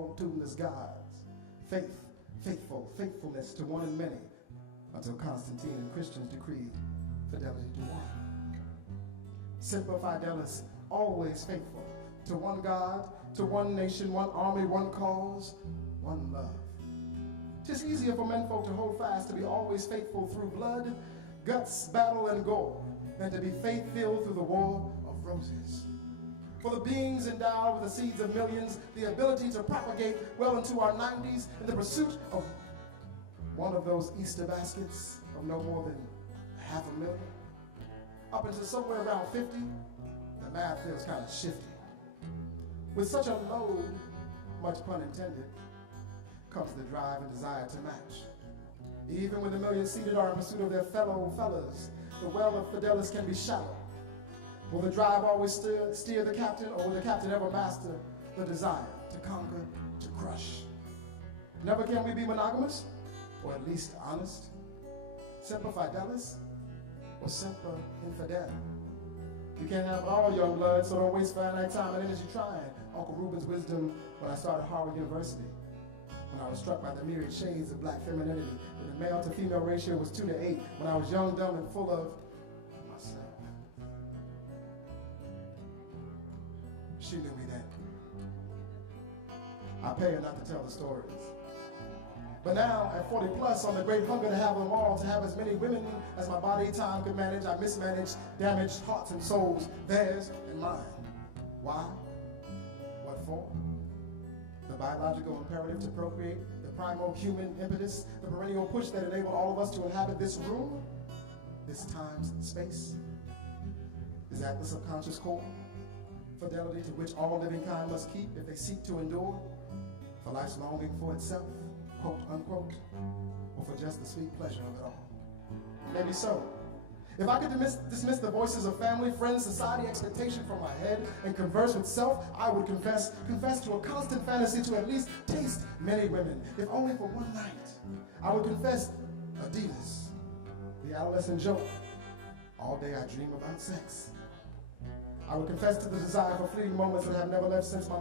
multitudinous gods. Faithfulness to one and many, until Constantine and Christians decreed fidelity to one. Semper Fidelis, always faithful to one God, to one nation, one army, one cause, one love. 'Tis easier for menfolk to hold fast, to be always faithful through blood, guts, battle, and gore, than to be faith-filled through the war of roses. For the beings endowed with the seeds of millions, the ability to propagate well into our 90s in the pursuit of one of those Easter baskets of no more than 500,000, up until somewhere around 50, the math feels kind of shifty. With such a load, much pun intended, comes the drive and desire to match. Even when the millions seated are in pursuit of their fellow fellas, the well of Fidelis can be shallow. Will the drive always steer the captain, or will the captain ever master the desire to conquer, to crush? Never can we be monogamous, or at least honest. Semper Fidelis, or Semper Infidel. You can't have it all, young blood, so don't waste finite time and energy trying. Uncle Ruben's wisdom when I started Harvard University, when I was struck by the myriad shades of black femininity, when the male to female ratio was 2:8, when I was young, dumb, and full of myself. She knew me then. I pay her not to tell the stories. But now, at 40 plus, on the great hunger to have them all, to have as many women as my body time could manage, I mismanaged, damaged hearts and souls, theirs and mine. Why? What for? The biological imperative to procreate, the primal human impetus, the perennial push that enabled all of us to inhabit this room, this time's space. Is that the subconscious core? Fidelity to which all living kind must keep if they seek to endure, for life's longing for itself, quote unquote, or for just the sweet pleasure of it all. Maybe so. If I could dismiss the voices of family, friends, society, expectation from my head and converse with self, I would confess to a constant fantasy to at least taste many women, if only for one night. I would confess Adidas, the adolescent joke. All day I dream about sex. I would confess to the desire for fleeting moments that have never left since my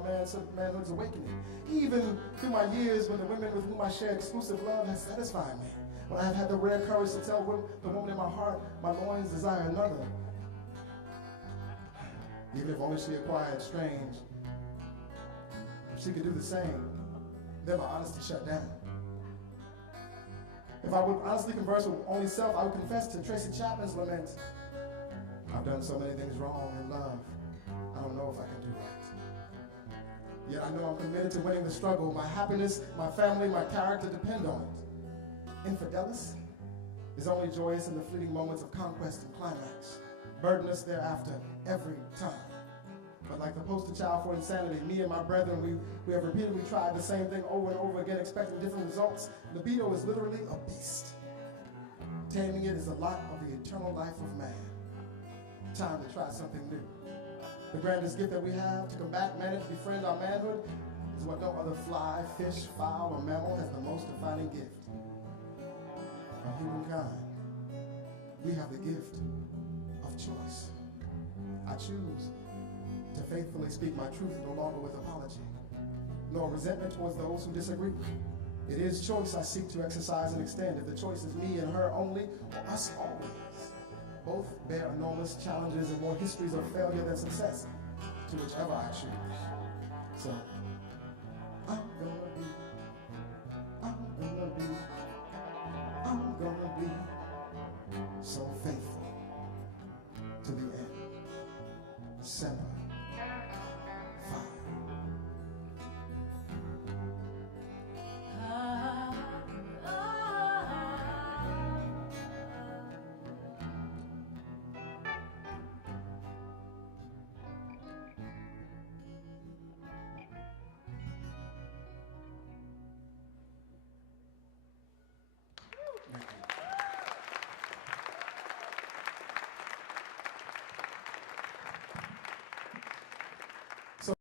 manhood's awakening. Even through my years when the women with whom I share exclusive love has satisfied me. When I have had the rare courage to tell the woman in my heart, my loins desire another. Even if only she acquired strange. If she could do the same, then my honesty shut down. If I would honestly converse with only self, I would confess to Tracy Chapman's lament. I've done so many things wrong in love, I don't know if I can do right. Yet I know I'm committed to winning the struggle. My happiness, my family, my character depend on it. Infidelis is only joyous in the fleeting moments of conquest and climax, burdenous thereafter every time. But like the poster child for insanity, me and my brethren, we have repeatedly tried the same thing over and over again, expecting different results. Libido is literally a beast. Taming it is a lot of the eternal life of man. Time to try something new. The grandest gift that we have to combat, manage, befriend our manhood is what no other fly, fish, fowl, or mammal has the most defining gift. Of humankind, we have the gift of choice. I choose to faithfully speak my truth no longer with apology, nor resentment towards those who disagree. It is choice I seek to exercise and extend. If the choice is me and her only, or us always, both bear enormous challenges and more histories of failure than success, to whichever I choose. So, I'm gonna be so faithful to the end. Semper